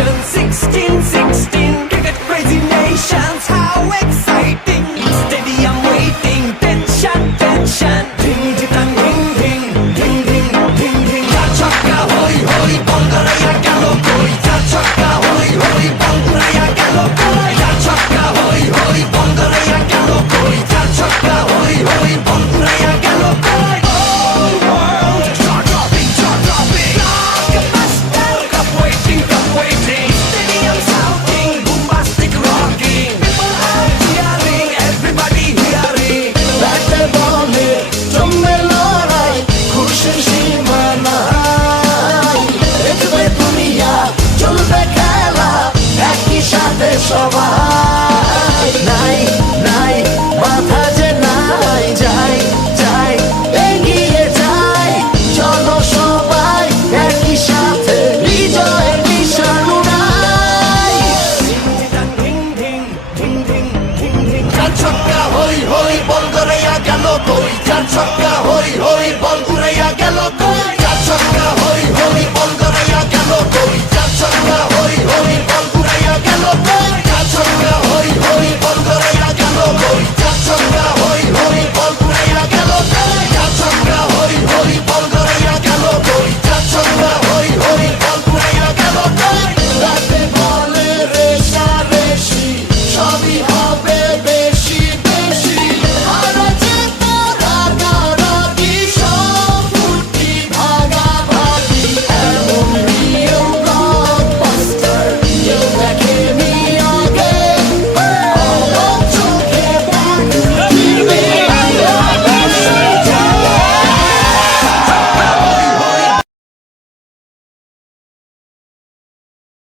Section 1616. সবাই। নাই নাই মাথা যে নাই, যাই যাই, এগিয়ে যাই। চলো সবাই একই সাথে বিজয়ের নিশান উড়াই চার ছক্কা হই হই, বল গেল কই? চার ছক্কা হই